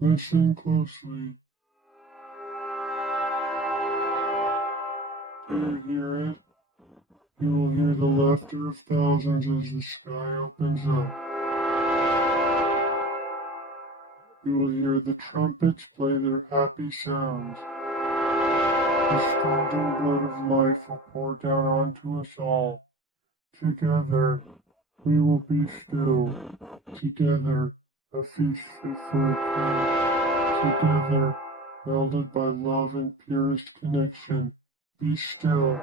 Listen closely. Do you hear it? You will hear the laughter of thousands as the sky opens up. You will hear the trumpets play their happy sounds. The scalding blood of life will pour down onto us all. Together, we will be still. Together, a feast fit for a king. Together, melded by love and purest connection. Be still.